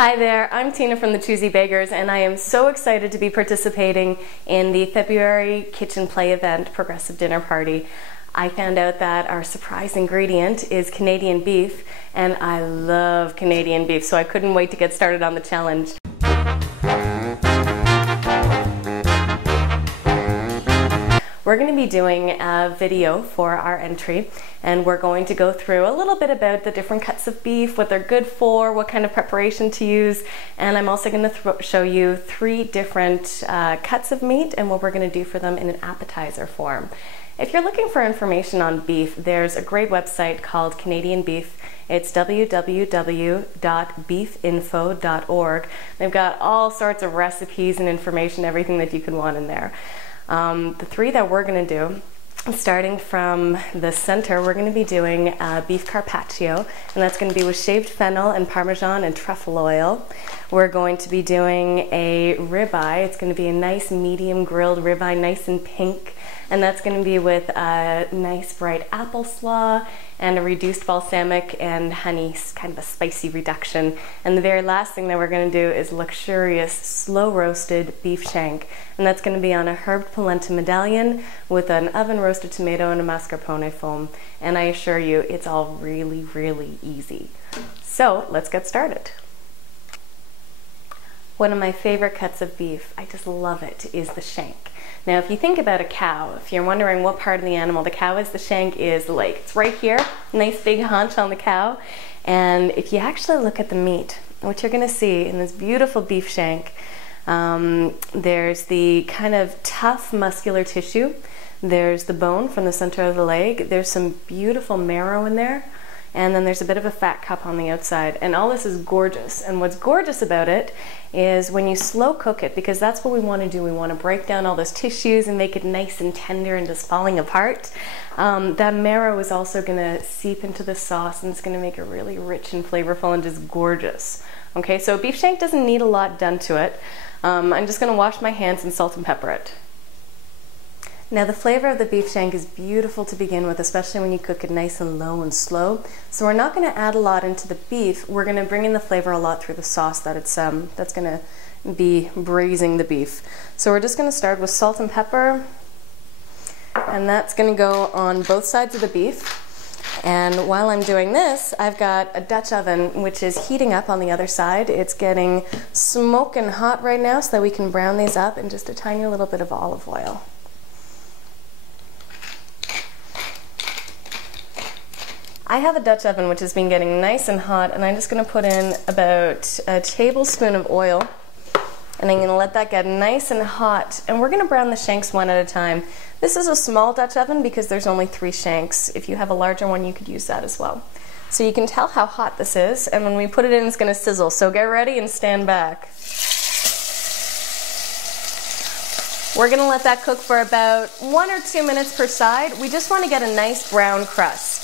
Hi there, I'm Tina from the Choosy Beggars, and I am so excited to be participating in the February Kitchen Play event Progressive Dinner Party. I found out that our surprise ingredient is Canadian beef, and I love Canadian beef, so I couldn't wait to get started on the challenge. We're going to be doing a video for our entry, and we're going to go through a little bit about the different cuts of beef, what they're good for, what kind of preparation to use, and I'm also going to show you 3 different cuts of meat and what we're going to do for them in an appetizer form. If you're looking for information on beef, there's a great website called Canadian Beef. It's www.beefinfo.org. They've got all sorts of recipes and information, everything that you can want in there. The 3 that we're going to do, starting from the center, we're going to be doing beef carpaccio, and that's going to be with shaved fennel and parmesan and truffle oil. We're going to be doing a ribeye. It's going to be a nice medium grilled ribeye, nice and pink, and that's going to be with a nice bright apple slaw and a reduced balsamic and honey, kind of a spicy reduction. And the very last thing that we're going to do is luxurious slow roasted beef shank, and that's going to be on a herbed polenta medallion with an oven roasted tomato and a mascarpone foam. And I assure you, it's all really, really easy. So let's get started. One of my favorite cuts of beef, I just love it, is the shank. Now, if you think about a cow, if you're wondering what part of the animal the cow is, the shank is like, it's right here, nice big haunch on the cow. And if you actually look at the meat, what you're going to see in this beautiful beef shank, there's the kind of tough muscular tissue, there's the bone from the center of the leg, there's some beautiful marrow in there, and then there's a bit of a fat cup on the outside, and all this is gorgeous. And what's gorgeous about it is when you slow cook it, because that's what we want to do. We want to break down all those tissues and make it nice and tender and just falling apart. That marrow is also going to seep into the sauce, and it's going to make it really rich and flavorful and just gorgeous. Okay, so beef shank doesn't need a lot done to it. I'm just going to wash my hands and salt and pepper it. Now, the flavor of the beef shank is beautiful to begin with, especially when you cook it nice and low and slow. So we're not going to add a lot into the beef. We're going to bring in the flavor a lot through the sauce that it's that's going to be braising the beef. So we're just going to start with salt and pepper, and that's going to go on both sides of the beef. And while I'm doing this, I've got a Dutch oven which is heating up on the other side. It's getting smoking hot right now so that we can brown these up in just a tiny little bit of olive oil. I have a Dutch oven which has been getting nice and hot, and I'm just going to put in about a tablespoon of oil, and I'm going to let that get nice and hot, and we're going to brown the shanks one at a time. This is a small Dutch oven because there's only 3 shanks. If you have a larger one, you could use that as well. So you can tell how hot this is, and when we put it in, it's going to sizzle, so get ready and stand back. We're going to let that cook for about 1 or 2 minutes per side. We just want to get a nice brown crust.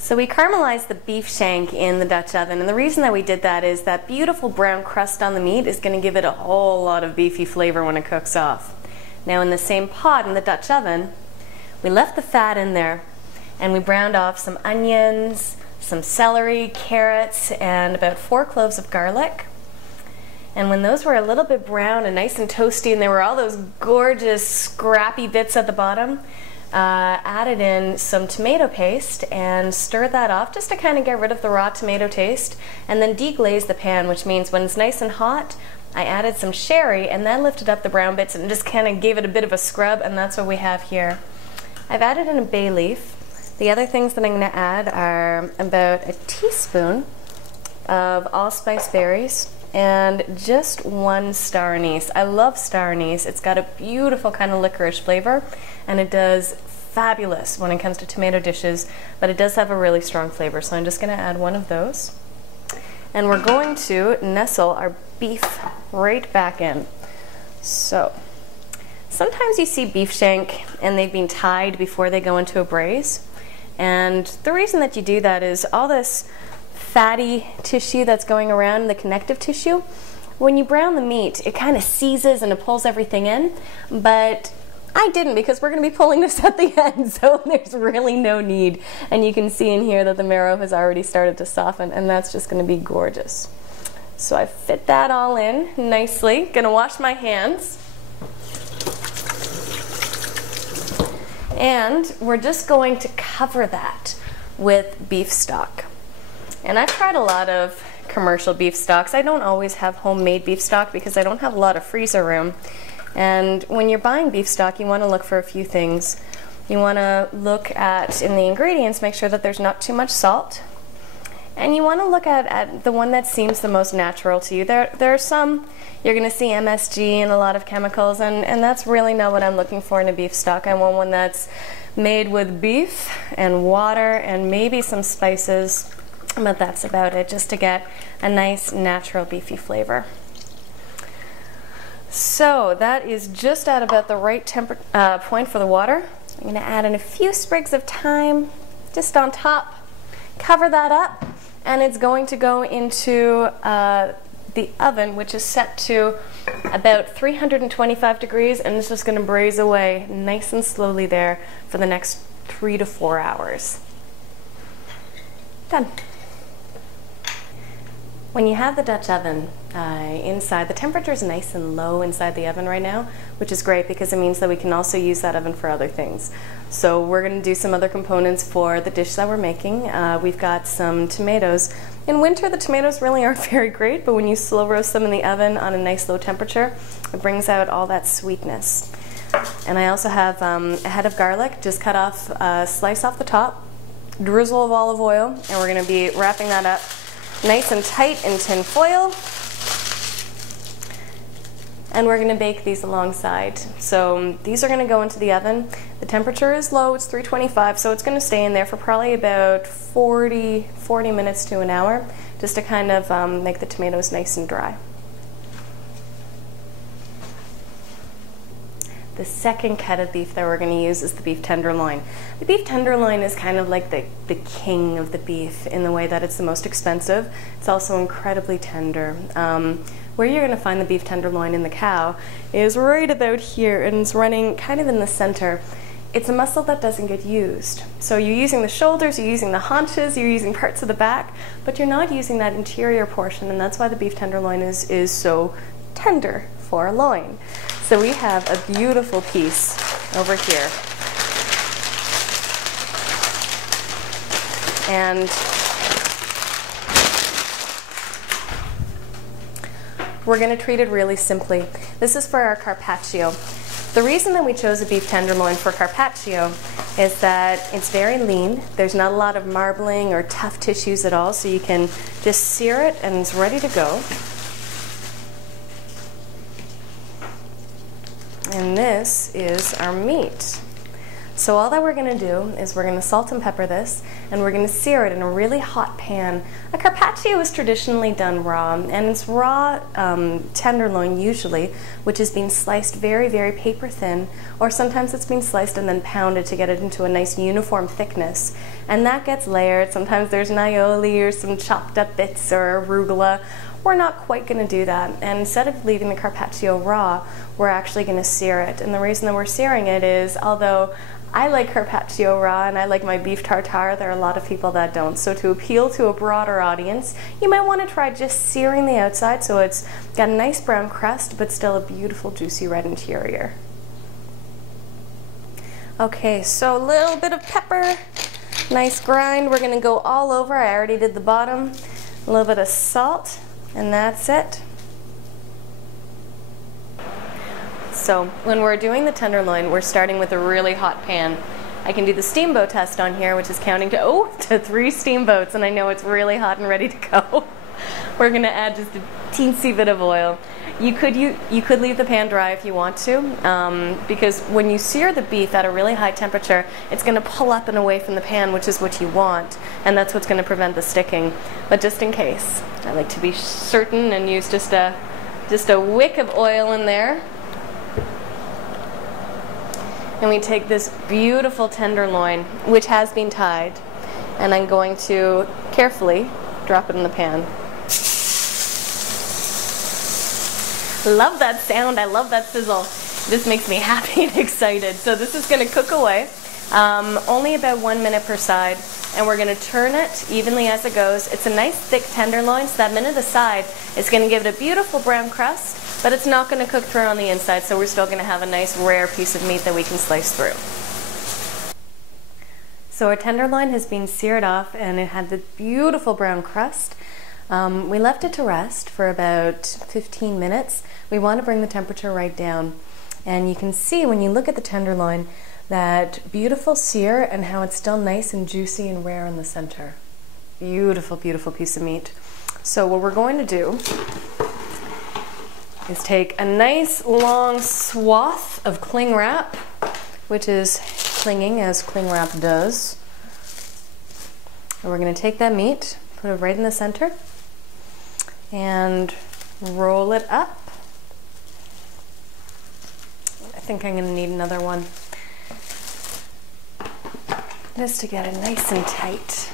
So we caramelized the beef shank in the Dutch oven, and the reason that we did that is that beautiful brown crust on the meat is going to give it a whole lot of beefy flavor when it cooks off. Now, in the same pot in the Dutch oven, we left the fat in there, and we browned off some onions, some celery, carrots, and about 4 cloves of garlic. And when those were a little bit brown and nice and toasty, and there were all those gorgeous scrappy bits at the bottom, added in some tomato paste and stirred that off just to kind of get rid of the raw tomato taste, and then deglazed the pan, which means when it's nice and hot, I added some sherry and then lifted up the brown bits and just kind of gave it a bit of a scrub, and that's what we have here. I've added in a bay leaf. The other things that I'm going to add are about a teaspoon of allspice berries and just 1 star anise. I love star anise. It's got a beautiful kind of licorice flavor, and it does fabulous when it comes to tomato dishes, but it does have a really strong flavor, so I'm just going to add 1 of those. And we're going to nestle our beef right back in. So sometimes you see beef shank and they've been tied before they go into a braise, and the reason that you do that is all this fatty tissue that's going around, the connective tissue, when you brown the meat, it kind of seizes and it pulls everything in, but I didn't, because we're going to be pulling this at the end, so there's really no need. And you can see in here that the marrow has already started to soften, and that's just going to be gorgeous. So I fit that all in nicely. Gonna wash my hands. And we're just going to cover that with beef stock. And I've tried a lot of commercial beef stocks. I don't always have homemade beef stock because I don't have a lot of freezer room. And when you're buying beef stock, you want to look for a few things. You want to look at, in the ingredients, make sure that there's not too much salt. And you want to look at the one that seems the most natural to you. There are some, you're going to see MSG and a lot of chemicals, and that's really not what I'm looking for in a beef stock. I want one that's made with beef and water and maybe some spices, but that's about it, just to get a nice natural beefy flavor. So that is just at about the right point for the water. I'm going to add in a few sprigs of thyme just on top, cover that up, and it's going to go into the oven, which is set to about 325 degrees, and it's just going to braise away nice and slowly there for the next 3 to 4 hours. Done. When you have the Dutch oven inside, the temperature is nice and low inside the oven right now, which is great because it means that we can also use that oven for other things. So we're going to do some other components for the dish that we're making. We've got some tomatoes. In winter, the tomatoes really aren't very great, but when you slow roast them in the oven on a nice low temperature, it brings out all that sweetness. And I also have a head of garlic, just cut off a slice off the top, drizzle of olive oil, and we're going to be wrapping that up nice and tight in tin foil. And we're going to bake these alongside. So these are going to go into the oven. The temperature is low, it's 325, so it's going to stay in there for probably about 40 minutes to an hour, just to kind of make the tomatoes nice and dry. The second cut of beef that we're going to use is the beef tenderloin. The beef tenderloin is kind of like the king of the beef in the way that it's the most expensive. It's also incredibly tender. Where you're going to find the beef tenderloin in the cow is right about here, and it's running kind of in the center. It's a muscle that doesn't get used. So you're using the shoulders, you're using the haunches, you're using parts of the back, but you're not using that interior portion, and that's why the beef tenderloin is so tender for a loin. So we have a beautiful piece over here. And we're going to treat it really simply. This is for our carpaccio. The reason that we chose a beef tenderloin for carpaccio is that it's very lean. There's not a lot of marbling or tough tissues at all, so you can just sear it and it's ready to go. And this is our meat. So all that we're going to do is we're going to salt and pepper this, and we're going to sear it in a really hot pan. A carpaccio is traditionally done raw, and it's raw tenderloin usually, which is being sliced very, very paper thin, or sometimes it's being sliced and then pounded to get it into a nice uniform thickness. And that gets layered. Sometimes there's an aioli or some chopped up bits or arugula. We're not quite going to do that, and instead of leaving the carpaccio raw, we're actually going to sear it. And the reason that we're searing it is, although I like carpaccio raw and I like my beef tartare, there are a lot of people that don't. So to appeal to a broader audience, you might want to try just searing the outside so it's got a nice brown crust but still a beautiful juicy red interior. Okay, so a little bit of pepper, nice grind. We're going to go all over. I already did the bottom. A little bit of salt. And that's it. So when we're doing the tenderloin, we're starting with a really hot pan. I can do the steamboat test on here, which is counting to 3 steamboats, and I know it's really hot and ready to go. We're going to add just a teensy bit of oil. You could leave the pan dry if you want to, because when you sear the beef at a really high temperature, it's going to pull up and away from the pan, which is what you want, and that's what's going to prevent the sticking. But just in case, I like to be certain and use just a wick of oil in there. And we take this beautiful tenderloin, which has been tied, and I'm going to carefully drop it in the pan. Love that sound, I love that sizzle. This makes me happy and excited. So this is going to cook away, only about 1 minute per side, and we're going to turn it evenly as it goes. It's a nice thick tenderloin, so that minute aside is going to give it a beautiful brown crust, but it's not going to cook through on the inside, so we're still going to have a nice rare piece of meat that we can slice through. So our tenderloin has been seared off and it had the beautiful brown crust. We left it to rest for about 15 minutes. We want to bring the temperature right down. And you can see when you look at the tenderloin that beautiful sear and how it's still nice and juicy and rare in the center. Beautiful, beautiful piece of meat. So what we're going to do is take a nice long swath of cling wrap, which is clinging as cling wrap does. And we're going to take that meat, put it right in the center, and roll it up. I think I'm going to need another one just to get it nice and tight.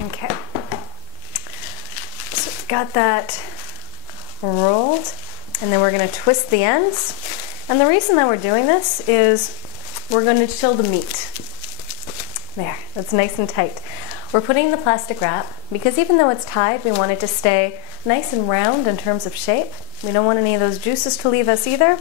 Okay, so we've got that rolled, and then we're going to twist the ends. And the reason that we're doing this is we're going to chill the meat. There, that's nice and tight. We're putting the plastic wrap because even though it's tied, we want it to stay nice and round in terms of shape. We don't want any of those juices to leave us either.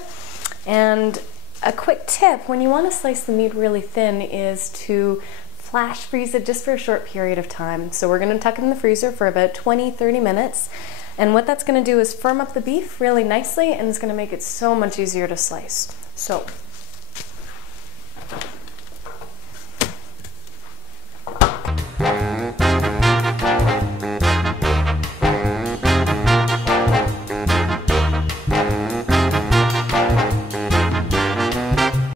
And a quick tip, when you want to slice the meat really thin, is to flash freeze it just for a short period of time. So we're going to tuck it in the freezer for about 20-30 minutes. And what that's going to do is firm up the beef really nicely, and it's going to make it so much easier to slice. So